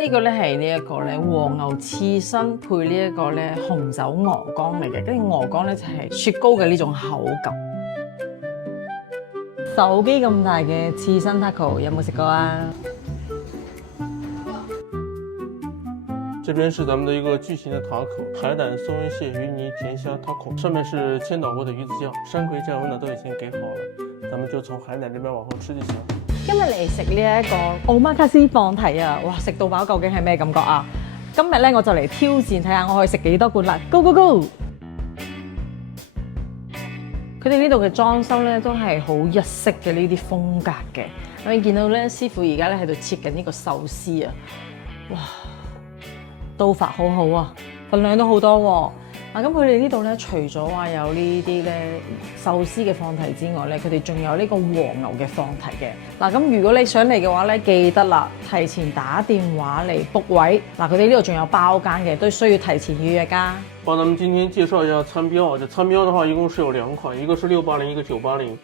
呢個咧係呢一個咧和牛刺身配呢一個咧紅酒鵝肝嚟嘅，跟住鵝肝咧就係雪糕嘅呢種口感。手機咁大嘅刺身 taco 有冇食過啊？这边是咱们的一个巨型的塔口，海胆、松仁蟹、鱼泥、甜虾 taco， 上面是千岛锅的鱼子酱，山葵蘸温呢都已經給好了，咱們就從海膽這邊往後吃就行。今日嚟食呢一個奧馬卡斯放題啊！哇，食到飽究竟係咩感覺啊？今日咧我就嚟挑戰睇下我可以食幾多罐啦 ！Go go go！佢哋呢度嘅裝修咧都係好日式嘅呢啲風格嘅。你見到咧師傅而家咧喺度切緊呢個壽司啊！哇，刀法好好啊，份量都好多喎。咁佢哋呢度咧，除咗話有呢啲咧壽司嘅放題之外咧，佢哋仲有呢個和牛嘅放題嘅。咁如果你想嚟嘅話咧，記得啦，提前打電話嚟 book 位。佢哋呢度仲有包間嘅，都需要提前預約㗎。幫咱們今天介紹一下餐標，這餐標的話一共是有兩款，一個是680，一個980。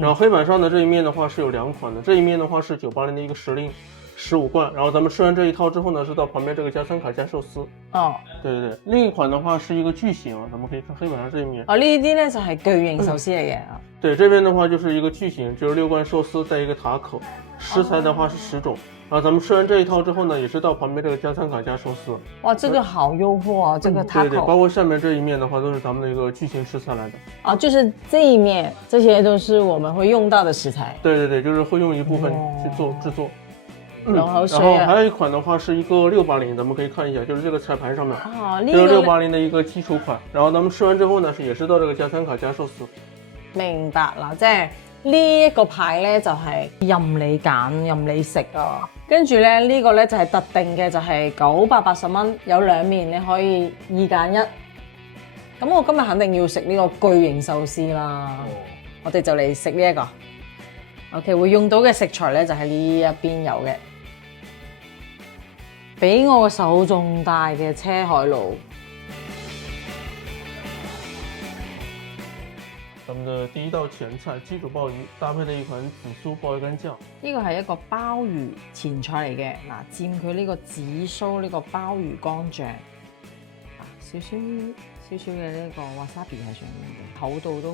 然後黑板上的這一面的話是有兩款的，這一面的話是980的一個時令。15罐，然後咱們吃完這一套之後呢，是到旁邊這個加餐卡加壽司。哦，對對對，另一款的話是一個巨型啊，咱們可以看黑板上這一面。呢啲咧就係巨型壽司嚟嘅。對，這邊的話就是一個巨型，就是6罐壽司再一個塔口，食材的話是10種。然後咱們吃完這一套之後呢，也是到旁邊這個加餐卡加壽司。哇，這個好誘惑啊！這個塔口。對對，包括下面這一面的話，都是咱們的一個巨型食材來的。就是這一面，這些都是我們會用到的食材。對對對，就是會用一部分去做製作。然後還有一款的話是一個680，咱們可以看一下，就是這個菜牌上面，就是680的一個基礎款。然後咱們吃完之後呢，也是到這個加餐卡加壽司。明白啦，即係呢一個牌咧就係任你揀，任你食啊。跟住咧呢個咧就係特定嘅，就係980蚊，有兩面你可以2揀1。咁我今日肯定要食呢個巨型壽司啦。我哋就嚟食呢一個。OK， 會用到嘅食材咧就係呢一邊有嘅。比我個手仲大嘅車海鱸，咱們的第一道前菜雞煮鮑魚，搭配了一款紫蘇鮑魚乾醬。呢個係一個鮑魚前菜嚟嘅，蘸佢呢個紫蘇呢個鮑魚乾醬，少少嘅呢個 wasabi 喺上面嘅，厚度都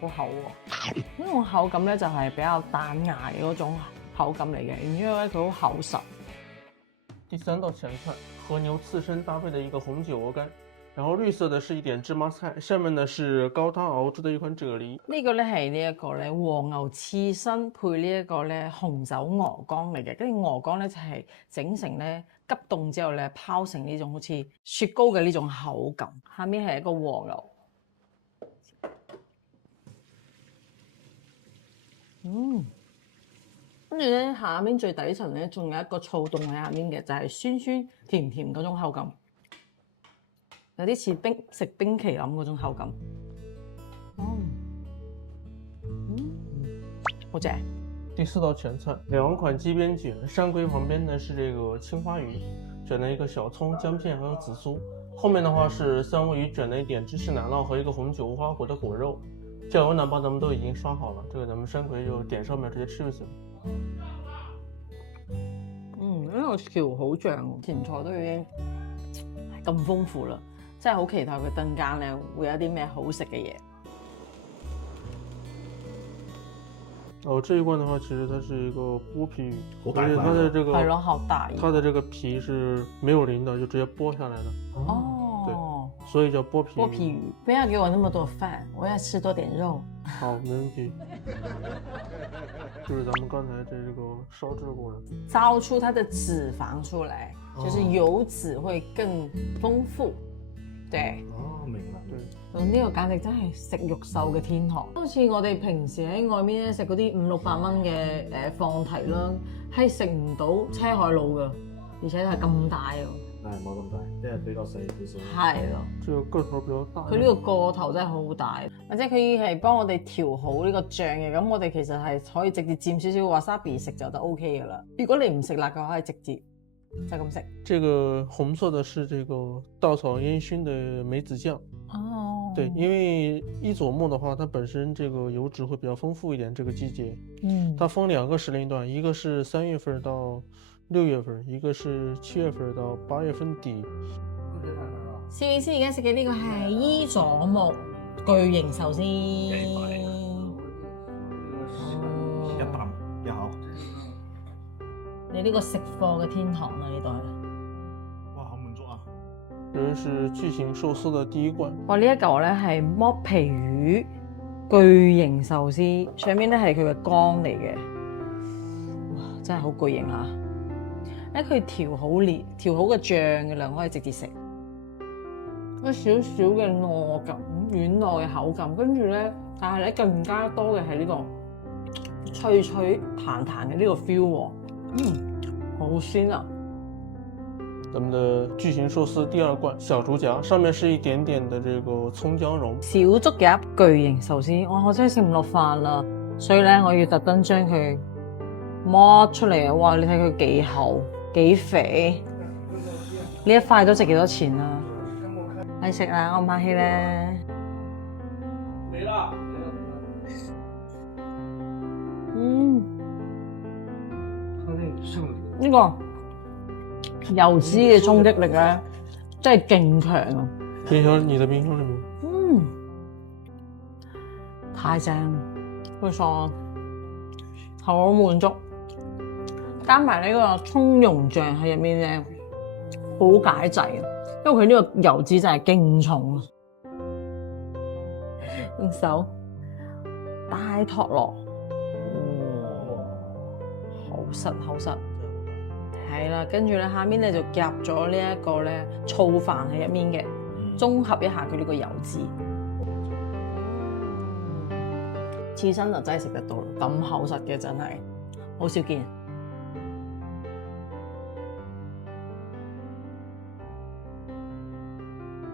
好厚喎。呢種口感咧就係比較彈牙嘅嗰種口感嚟嘅，然之後咧佢好厚實。第三道前菜，和牛刺身搭配的一個紅酒鵝肝，然後綠色的是一點芝麻菜，下面呢是高湯熬製的一款啫喱。呢個咧係呢一個咧和牛刺身配呢一個咧紅酒鵝肝嚟嘅，跟住鵝肝咧就係整成咧急凍之後咧拋成呢種好似雪糕嘅呢種口感。下面係一個和牛，跟住咧，下面最底層咧，仲有一個醋凍喺下面嘅，就係酸酸甜甜嗰種口感，有啲似食冰淇淋嗰種口感。好正。第四道前菜，兩款雞邊卷，山葵旁邊呢是這個青花魚，捲了一個小葱、薑片還有紫蘇，後面的話是三文魚捲了一點芝士奶酪和一個紅酒無花果的果肉，醬油呢幫咱們都已經刷好了，這個咱們山葵就點上面直接吃就行。呢個橋好正，前菜都已經咁豐富啦，真係好期待佢陣間咧會有啲咩好食嘅嘢。這一罐的話，其實它是一個剝皮魚，而且它的這個係咯，好大，它的這個皮是沒有鱗的，就直接剝下來的。對，所以叫剝皮魚。剝皮魚，不要給我那麼多飯，我要吃多點肉。好，沒問題。就是咱們剛才這個燒製過的，燒出它的脂肪出來，就是油脂會更豐富。對，明白。對，呢個簡直真係食肉獸嘅天堂。好似我哋平時喺外面咧食嗰啲500-600蚊嘅放題啦，係食唔到車海鱸㗎，而且係咁大喎。係冇咁大，即係比較細少少。係咯，這個個頭比較大。佢呢個個頭真係好大，或者佢係幫我哋調好呢個醬嘅，咁我哋其實係可以直接沾少少 wasabi 食就得 OK 噶啦。如果你唔食辣嘅話，可以直接就咁食。這個紅色的是這個稻草煙燻的梅子醬。哦，對，因為伊佐木的話，它本身這個油脂會比較豐富一點，這個季節。它分2個時令段，一個是3月份到6月份，一個是7月份到8月份底。攝影師而家食嘅呢個係伊佐木巨型壽司。一啖一口。你呢個食貨嘅天堂啊，呢度係。哇，好滿足啊！這是巨型壽司的第一罐。哇！呢一嚿咧係剝皮魚巨型壽司，上面咧係佢嘅肝嚟嘅。哇！真係好巨型嚇！佢調好嘅醬嘅啦，可以直接食。有少少嘅糯感，軟糯嘅口感，跟住咧，但係咧更加多嘅係呢個脆脆彈彈嘅呢個 feel 喎。好鮮啊！咱們的巨型壽司第二罐小竹夾，上面是一點點的這個蔥薑蓉。小竹夾巨型壽司，我真係食唔落飯啦，所以咧我要特登將佢剝出嚟啊！哇，你睇佢幾厚幾肥，呢一塊都值幾多錢啊？你食啦，我唔客氣咧。嚟啦！呢個油脂嘅衝擊力咧，真係勁強啊！冰箱，你的冰箱裏面。太正，好爽，好滿足。加埋呢個葱蓉醬喺入面咧，好解滯啊！因為佢呢個油脂真係勁重啊。用手大托落，好實好實。係啦，跟住咧下面咧就夾咗呢一個咧醋飯喺入面嘅，綜合一下佢呢個油脂。刺身就真係食得到，咁厚實嘅真係好少見。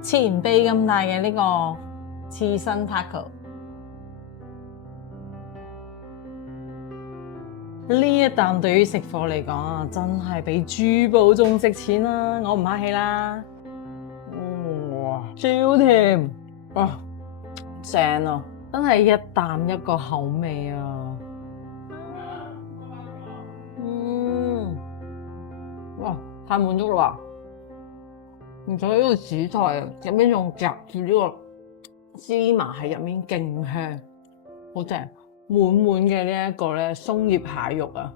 前臂咁大嘅呢個刺身 taco。呢一啖對於食貨嚟講啊，真係比珠寶仲值錢啦！我唔客氣啦。哇，超甜，哇，正啊！真係一啖一個口味啊！哇，太滿足啦！而且呢個紫菜啊，入面仲夾住呢個芝麻喺入面，勁香，好正。滿滿嘅呢一個咧松葉蟹肉啊，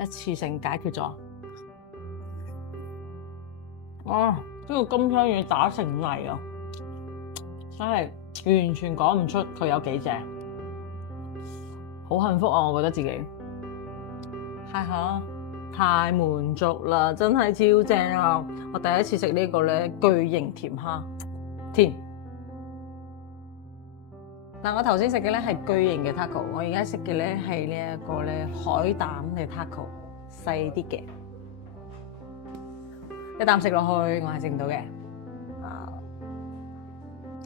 一次性解決咗。哇！呢個金槍魚打成泥啊，真係完全講唔出佢有幾正，好幸福啊！我覺得自己係嚇太滿足啦，真係超正啊！我第一次食呢個咧巨型甜蝦，甜。嗱，我頭先食嘅咧係巨型嘅 taco， 我而家食嘅咧係呢一個咧海膽嘅 taco， 細啲嘅，一啖食落去我係食唔到嘅，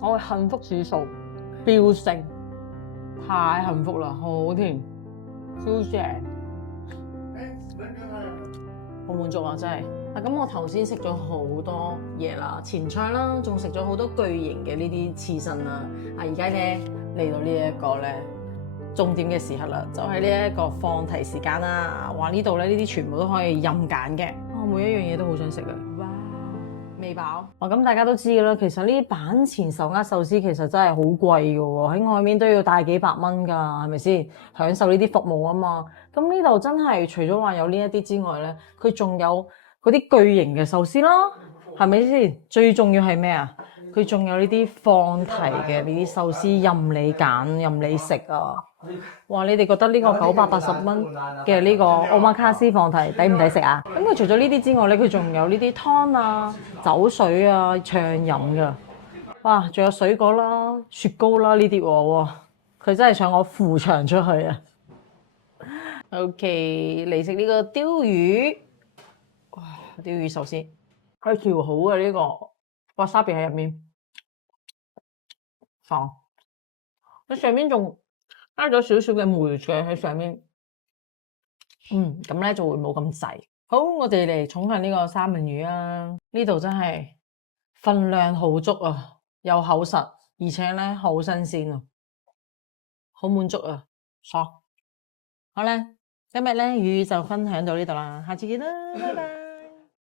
我嘅幸福指數飆升，太幸福啦，好甜，超正，好滿足啊真係。咁我頭先食咗好多嘢啦，前菜啦，仲食咗好多巨型嘅呢啲刺身啦，而家咧。嚟到呢一個咧重點嘅時刻啦，就係呢一個放題時間啦。話呢度咧呢啲全部都可以任揀嘅，我每一樣嘢都好想食啊！哇，未飽。咁大家都知㗎啦，其實呢啲板前手握壽司其實真係好貴㗎喎，喺外面都要帶幾百蚊㗎，係咪先？享受呢啲服務啊嘛。咁呢度真係除咗話有呢一啲之外咧，佢仲有嗰啲巨型嘅壽司啦，係咪先？最重要係咩啊？佢仲有呢啲放題嘅呢啲壽司任你揀任你食啊！哇！你哋覺得呢個980蚊嘅呢個奧馬卡斯放題抵唔抵食啊？咁佢除咗呢啲之外咧，佢仲有呢啲湯啊、酒水啊、暢飲㗎。哇！仲有水果啦、雪糕啦呢啲喎，佢真係想我扶牆出去啊！OK， 嚟食呢個鯛魚，哇！鯛魚壽司，佢調好嘅呢個。哇沙比喺入面，爽！佢上面仲加咗少少嘅梅醬喺上面，咁咧就會冇咁滯。好，我哋嚟寵下呢個三文魚啊！呢度真係分量好足啊，又厚實，而且咧好新鮮啊，好滿足啊，爽！好咧，今日咧魚就分享到呢度啦，下次見啦，拜拜。